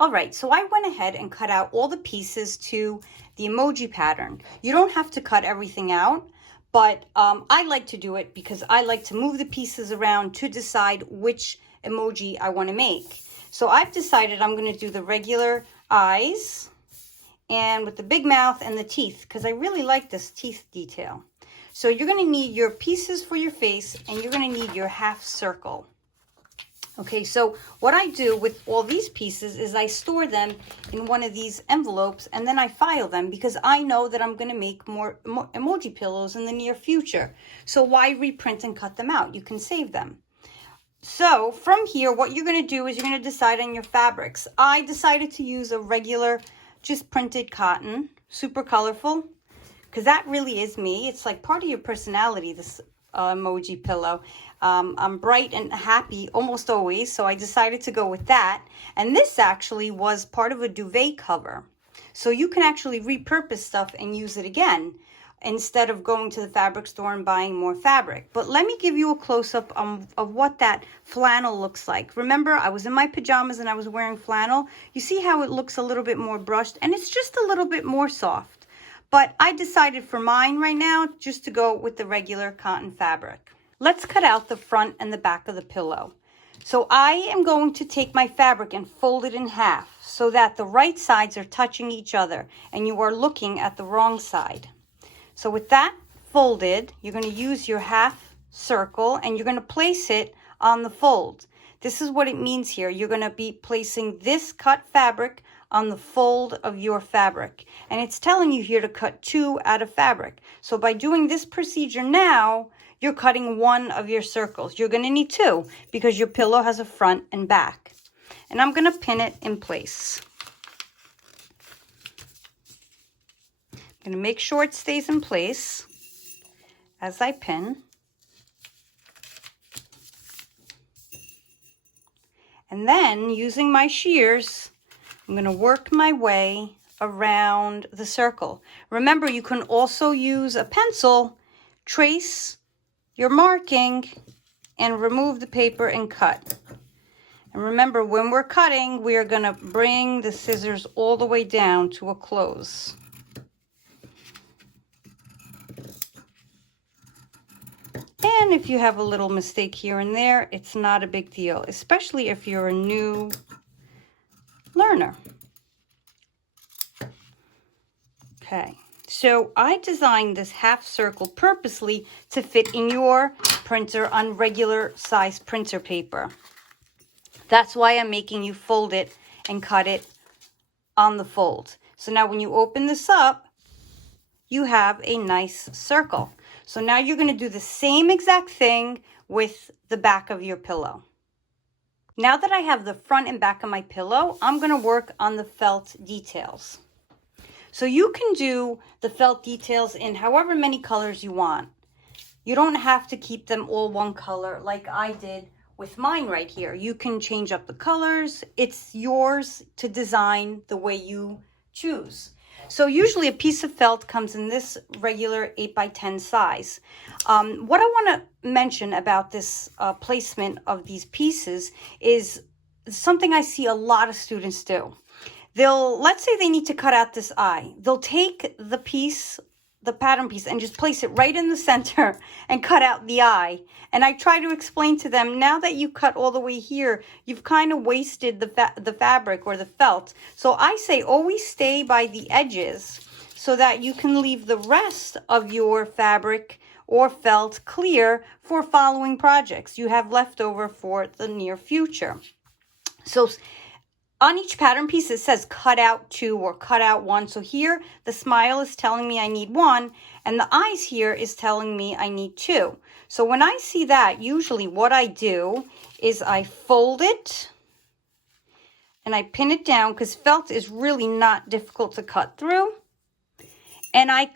All right, so I went ahead and cut out all the pieces to the emoji pattern. You don't have to cut everything out, but I like to do it because I like to move the pieces around to decide which emoji I want to make. So I've decided I'm going to do the regular eyes and with the big mouth and the teeth because I really like this teeth detail. So you're going to need your pieces for your face and you're going to need your half circle. Okay, so what I do with all these pieces is I store them in one of these envelopes and then I file them because I know that I'm going to make more emoji pillows in the near future. So why reprint and cut them out? You can save them. So from here, what you're going to do is you're going to decide on your fabrics. I decided to use a regular, just printed cotton, super colorful, because that really is me. It's like part of your personality, this emoji pillow. I'm bright and happy almost always, so I decided to go with that. And this actually was part of a duvet cover. So you can actually repurpose stuff and use it again instead of going to the fabric store and buying more fabric. But let me give you a close-up of what that flannel looks like. Remember, I was in my pajamas and I was wearing flannel. You see how it looks a little bit more brushed, and it's just a little bit more soft. But I decided for mine right now just to go with the regular cotton fabric. Let's cut out the front and the back of the pillow. So I am going to take my fabric and fold it in half so that the right sides are touching each other and you are looking at the wrong side. So with that folded, you're going to use your half circle and you're going to place it on the fold. This is what it means here. You're going to be placing this cut fabric on the fold of your fabric. And it's telling you here to cut 2 out of fabric. So by doing this procedure now, you're cutting 1 of your circles. You're going to need 2 because your pillow has a front and back. And I'm going to pin it in place. I'm going to make sure it stays in place as I pin. And then using my shears, I'm going to work my way around the circle. Remember, you can also use a pencil, trace your marking, and remove the paper and cut. And remember, when we're cutting, we are going to bring the scissors all the way down to a close. And if you have a little mistake here and there, it's not a big deal, especially if you're a new learner. Okay, so I designed this half circle purposely to fit in your printer on regular size printer paper. That's why I'm making you fold it and cut it on the fold. So now when you open this up, you have a nice circle. So now you're going to do the same exact thing with the back of your pillow. Now that I have the front and back of my pillow, I'm going to work on the felt details. So you can do the felt details in however many colors you want. You don't have to keep them all one color like I did with mine right here. You can change up the colors. It's yours to design the way you choose. So usually a piece of felt comes in this regular 8x10 size. What I want to mention about this placement of these pieces is something I see a lot of students do. Let's say they need to cut out this eye. They'll take the piece, the pattern piece, and just place it right in the center and cut out the eye. And I try to explain to them, now that you cut all the way here, you've kind of wasted the fabric or the felt. So I say always stay by the edges so that you can leave the rest of your fabric or felt clear for following projects you have left over for the near future. So on each pattern piece, it says cut out 2 or cut out 1. So here, the smile is telling me I need 1, and the eyes here is telling me I need 2. So when I see that, usually what I do is I fold it and I pin it down because felt is really not difficult to cut through. And I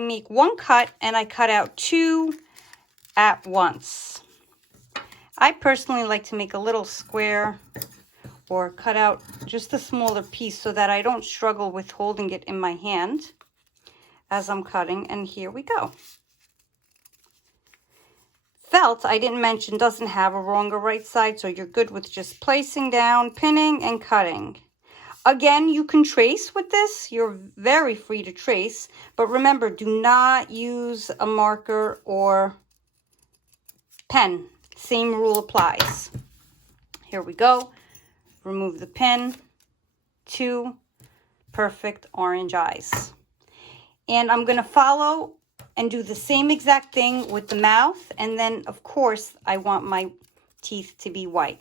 make 1 cut and I cut out 2 at once. I personally like to make a little square or cut out just a smaller piece so that I don't struggle with holding it in my hand as I'm cutting. And here we go. Felt, I didn't mention, doesn't have a wrong or right side, so you're good with just placing down, pinning, and cutting. Again, you can trace with this. You're very free to trace. But remember, do not use a marker or pen. Same rule applies. Here we go. Remove the pen. 2 perfect orange eyes. And I'm going to follow and do the same exact thing with the mouth. And then, of course, I want my teeth to be white.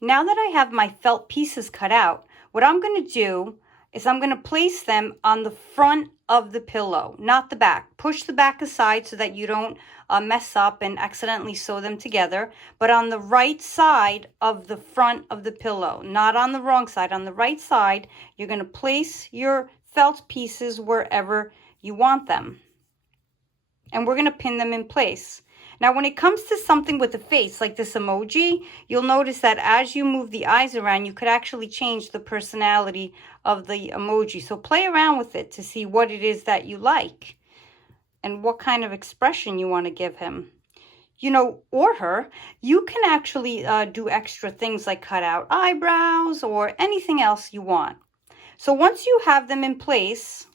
Now that I have my felt pieces cut out, what I'm going to do is I'm going to place them on the front of the pillow, not the back. Push the back aside so that you don't mess up and accidentally sew them together, but on the right side of the front of the pillow, not on the wrong side. On the right side, you're going to place your felt pieces wherever you want them. And we're going to pin them in place. Now, when it comes to something with a face like this emoji, you'll notice that as you move the eyes around, you could actually change the personality of the emoji. So play around with it to see what it is that you like and what kind of expression you want to give him. You know, or her. You can actually do extra things like cut out eyebrows or anything else you want. So once you have them in place,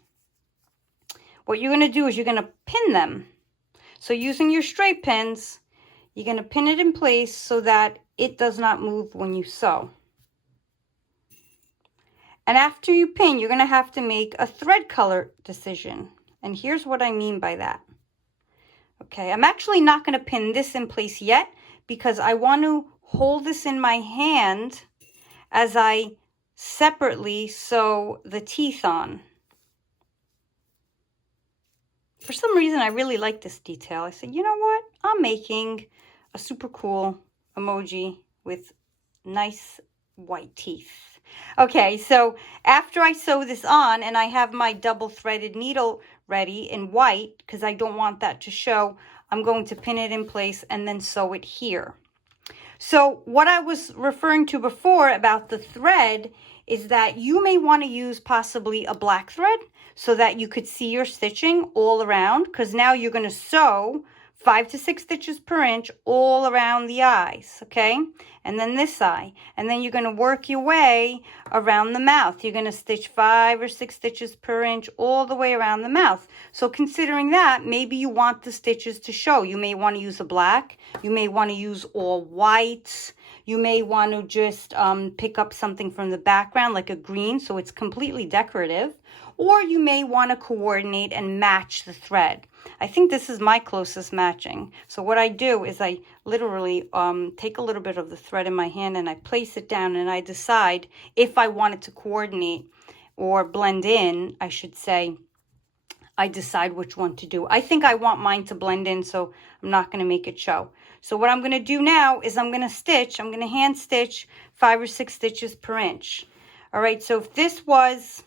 what you're going to do is you're going to pin them. So using your straight pins, you're going to pin it in place so that it does not move when you sew. And after you pin, you're going to have to make a thread color decision. And here's what I mean by that. Okay, I'm actually not going to pin this in place yet because I want to hold this in my hand as I separately sew the teeth on. For some reason, I really like this detail. I said, you know what? I'm making a super cool emoji with nice white teeth. Okay, so after I sew this on and I have my double threaded needle ready in white, because I don't want that to show, I'm going to pin it in place and then sew it here. So what I was referring to before about the thread is that you may want to use possibly a black thread so that you could see your stitching all around, because now you're going to sew 5 to 6 stitches per inch all around the eyes, okay? And then this eye. And then you're going to work your way around the mouth. You're going to stitch 5 or 6 stitches per inch all the way around the mouth. So considering that, maybe you want the stitches to show. You may want to use a black. You may want to use all whites. You may want to just pick up something from the background like a green so it's completely decorative. Or you may want to coordinate and match the thread. I think this is my closest matching. So what I do is I literally take a little bit of the thread in my hand and I place it down and I decide if I want it to coordinate or blend in, I should say. I decide which one to do. I think I want mine to blend in, so I'm not going to make it show. So what I'm going to do now is I'm going to hand stitch 5 or 6 stitches per inch. All right, so if this was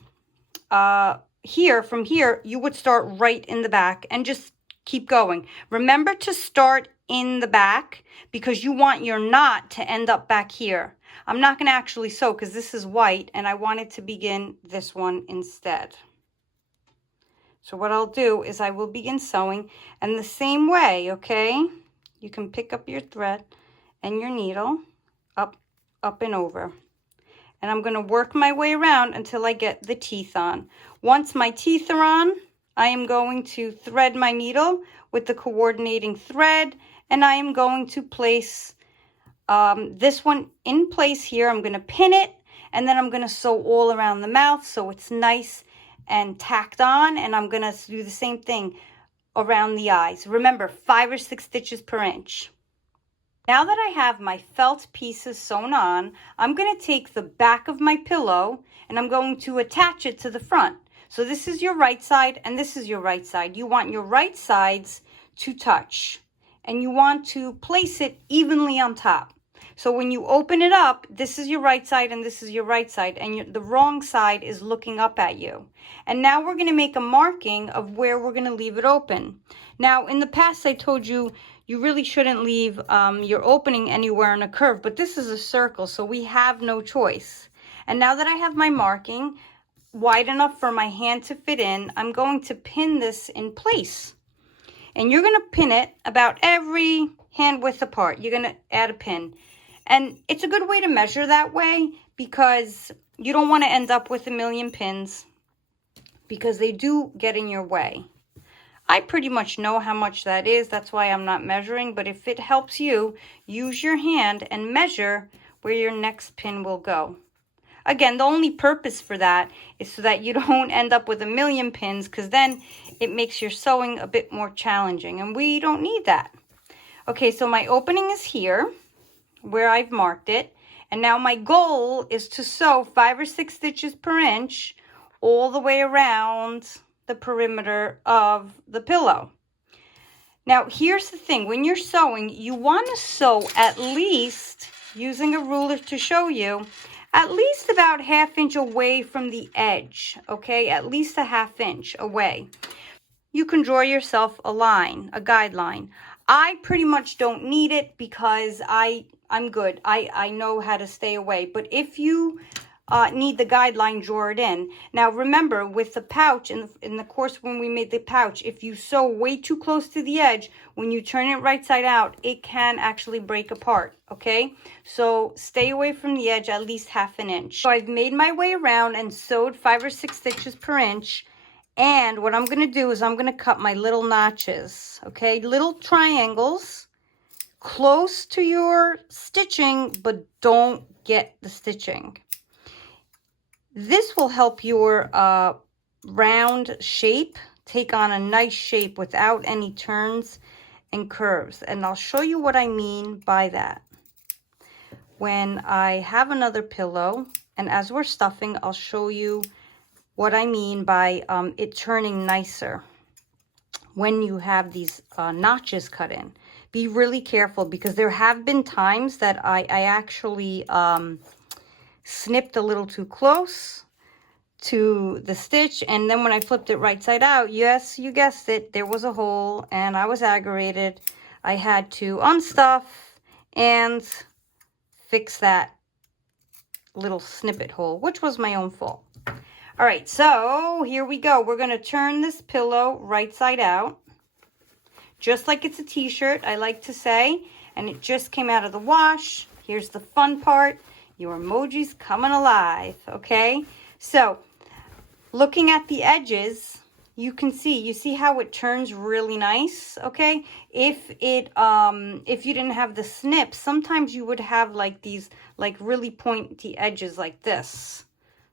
here, from here, you would start right in the back and just keep going. Remember to start in the back because you want your knot to end up back here. I'm not going to actually sew because this is white and I want it to begin this one instead. So what I'll do is I will begin sewing, and the same way, okay, you can pick up your thread and your needle up and over. And I'm going to work my way around until I get the teeth on. Once my teeth are on, I am going to thread my needle with the coordinating thread, and I am going to place this one in place here. I'm going to pin it, and then I'm going to sew all around the mouth so it's nice and tacked on, and I'm going to do the same thing around the eyes. Remember, 5 or 6 stitches per inch. Now that I have my felt pieces sewn on, I'm going to take the back of my pillow and I'm going to attach it to the front. So this is your right side and this is your right side. You want your right sides to touch and you want to place it evenly on top. So when you open it up, this is your right side and this is your right side, and the wrong side is looking up at you. And now we're going to make a marking of where we're going to leave it open. Now, in the past, I told you you really shouldn't leave your opening anywhere in a curve, but this is a circle, so we have no choice. And now that I have my marking wide enough for my hand to fit in, I'm going to pin this in place. And you're going to pin it about every hand width apart. You're going to add a pin. And it's a good way to measure that way because you don't want to end up with a million pins because they do get in your way. I pretty much know how much that is. That's why I'm not measuring. But if it helps you, use your hand and measure where your next pin will go. Again, the only purpose for that is so that you don't end up with a million pins, because then it makes your sewing a bit more challenging, and we don't need that. Okay, so my opening is here where I've marked it, and now my goal is to sew 5 or 6 stitches per inch all the way around the perimeter of the pillow. Now, here's the thing. When you're sewing, you want to sew at least, using a ruler to show you, at least about 1/2 inch away from the edge, okay? At least a 1/2 inch away. You can draw yourself a line, a guideline. I pretty much don't need it because I'm good. I know how to stay away. But if you need the guideline, draw it in. Now, remember, with the pouch, in the course when we made the pouch, if you sew way too close to the edge, when you turn it right side out, it can actually break apart, okay? So stay away from the edge at least 1/2 inch. So I've made my way around and sewed 5 or 6 stitches per inch. And what I'm going to do is I'm going to cut my little notches, okay? Little triangles close to your stitching, but don't get the stitching. This will help your round shape take on a nice shape without any turns and curves. And I'll show you what I mean by that when I have another pillow. And as we're stuffing, I'll show you what I mean by it turning nicer when you have these notches cut in. Be really careful, because there have been times that I actually snipped a little too close to the stitch, and then when I flipped it right side out, yes, you guessed it, there was a hole, and I was aggravated. I had to unstuff and fix that little snippet hole, which was my own fault. All right, so here we go. We're going to turn this pillow right side out, just like it's a t-shirt, I like to say, and it just came out of the wash. Here's the fun part. Your emoji's coming alive, okay? So, looking at the edges, you see how it turns really nice, okay? If you didn't have the snips, sometimes you would have like these like really pointy edges like this.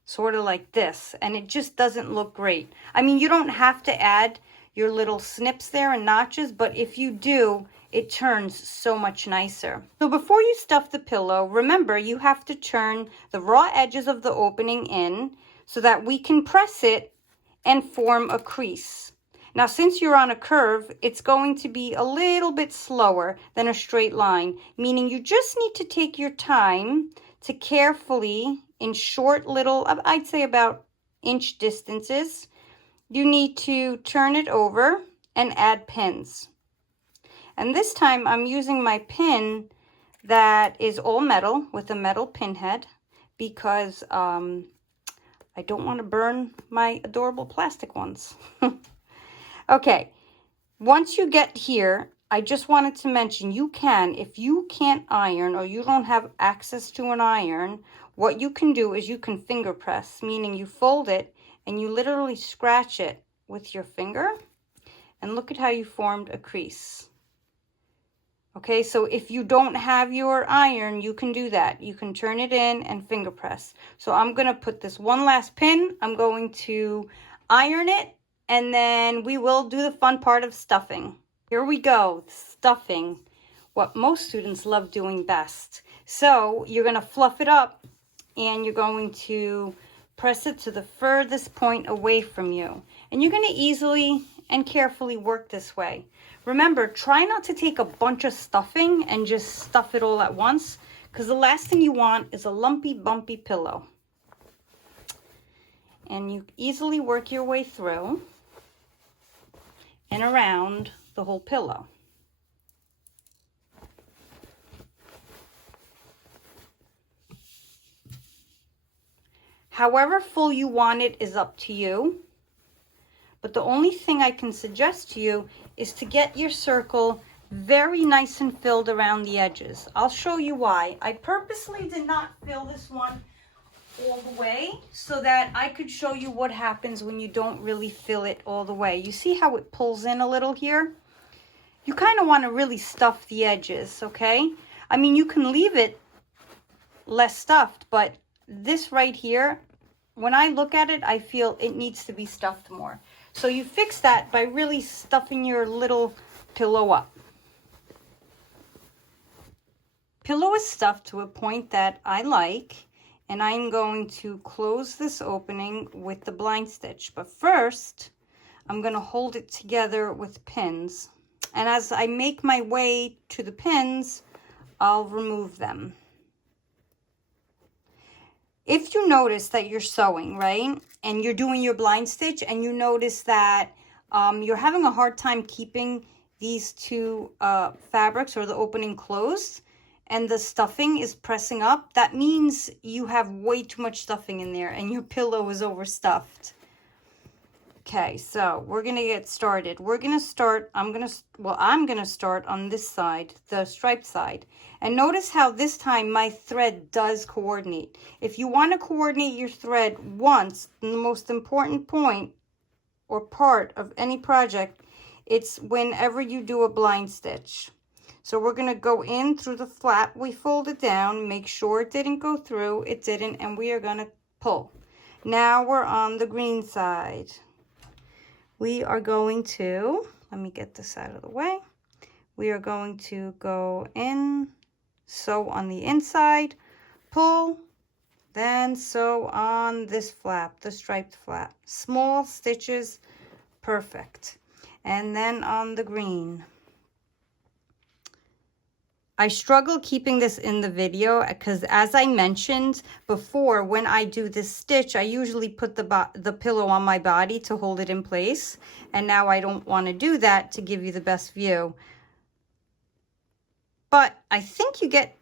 Sort of like this, and it just doesn't look great. I mean, you don't have to add your little snips there and notches, but if you do, it turns so much nicer. So before you stuff the pillow, remember you have to turn the raw edges of the opening in so that we can press it and form a crease. Now, since you're on a curve, it's going to be a little bit slower than a straight line, meaning you just need to take your time to carefully, in short little, I'd say about inch distances, you need to turn it over and add pins. And this time I'm using my pin that is all metal with a metal pin head, because I don't want to burn my adorable plastic ones. Okay, once you get here, I just wanted to mention, if you can't iron or you don't have access to an iron, what you can do is you can finger press, meaning you fold it and you literally scratch it with your finger, and look at how you formed a crease. Okay, so if you don't have your iron, you can do that. You can turn it in and finger press. So I'm going to put this one last pin. I'm going to iron it, and then we will do the fun part of stuffing. Here we go, stuffing, what most students love doing best. So you're going to fluff it up, and you're going to press it to the furthest point away from you. And you're going to easily and carefully work this way. Remember, try not to take a bunch of stuffing and just stuff it all at once, because the last thing you want is a lumpy, bumpy pillow. And you easily work your way through and around the whole pillow. However full you want it is up to you. But the only thing I can suggest to you is to get your circle very nice and filled around the edges. I'll show you why. I purposely did not fill this one so that I could show you what happens when you don't really fill it all the way. You see how it pulls in a little here? You kind of want to really stuff the edges, okay? I mean, you can leave it less stuffed, but this right here, when I look at it, I feel it needs to be stuffed more. So you fix that by really stuffing your little pillow up. Pillow is stuffed to a point that I like, and I'm going to close this opening with the blind stitch. But first, I'm going to hold it together with pins. And as I make my way to the pins, I'll remove them. If you notice that you're sewing, right, and you're doing your blind stitch, and you notice that you're having a hard time keeping these two fabrics or the opening closed, and the stuffing is pressing up, that means you have way too much stuffing in there and your pillow is overstuffed. Okay, so we're gonna get started. We're gonna start, I'm gonna start on this side, the striped side. And notice how this time my thread does coordinate. If you want to coordinate your thread once, the most important point or part of any project, it's whenever you do a blind stitch. So we're gonna go in through the flap, we fold it down, make sure it didn't go through, it didn't, and we are gonna pull. Now we're on the green side. We are going to, let me get this out of the way. We are going to go in, sew on the inside, pull, then sew on this flap, the striped flap. Small stitches, perfect. And then on the green. I struggle keeping this in the video because, as I mentioned before, when I do this stitch, I usually put the pillow on my body to hold it in place. And now I don't want to do that to give you the best view. But I think you get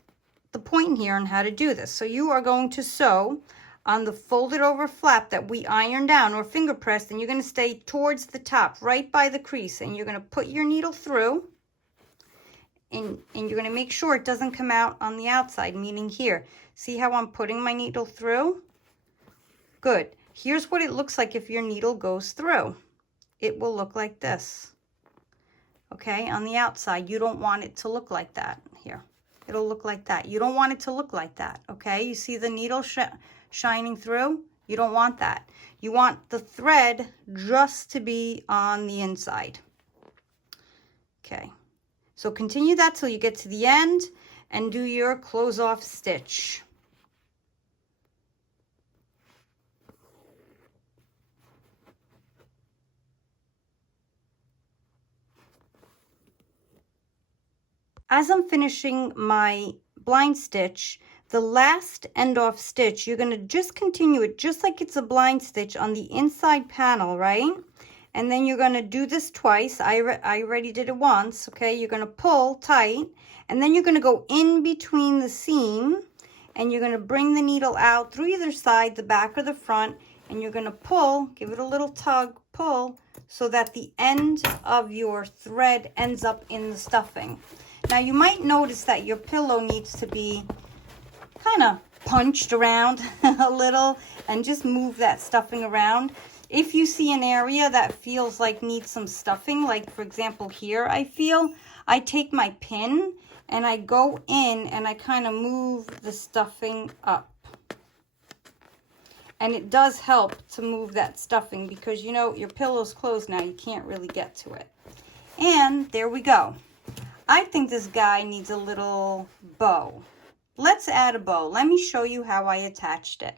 the point here on how to do this. So you are going to sew on the folded over flap that we ironed down or finger pressed, and you're going to stay towards the top, right by the crease, and you're going to put your needle through. And you're going to make sure it doesn't come out on the outside, meaning here. See how I'm putting my needle through? Good. Here's what it looks like if your needle goes through. It will look like this. Okay, on the outside, you don't want it to look like that. Here, it'll look like that. You don't want it to look like that, okay? You see the needle shining through? You don't want that. You want the thread just to be on the inside. Okay. So continue that till you get to the end and do your close off stitch. As I'm finishing my blind stitch, the last end off stitch, you're going to just continue it just like it's a blind stitch on the inside panel, right? And then you're going to do this twice. I already did it once, okay? You're going to pull tight, and then you're going to go in between the seam, and you're going to bring the needle out through either side, the back or the front, and you're going to pull, give it a little tug, pull, so that the end of your thread ends up in the stuffing. Now, you might notice that your pillow needs to be kind of punched around a little, and just move that stuffing around. If you see an area that feels like needs some stuffing, like for example here, I take my pin and I go in and I kind of move the stuffing up. And it does help to move that stuffing because, you know, your pillow's closed now. You can't really get to it. And there we go. I think this guy needs a little bow. Let's add a bow. Let me show you how I attached it.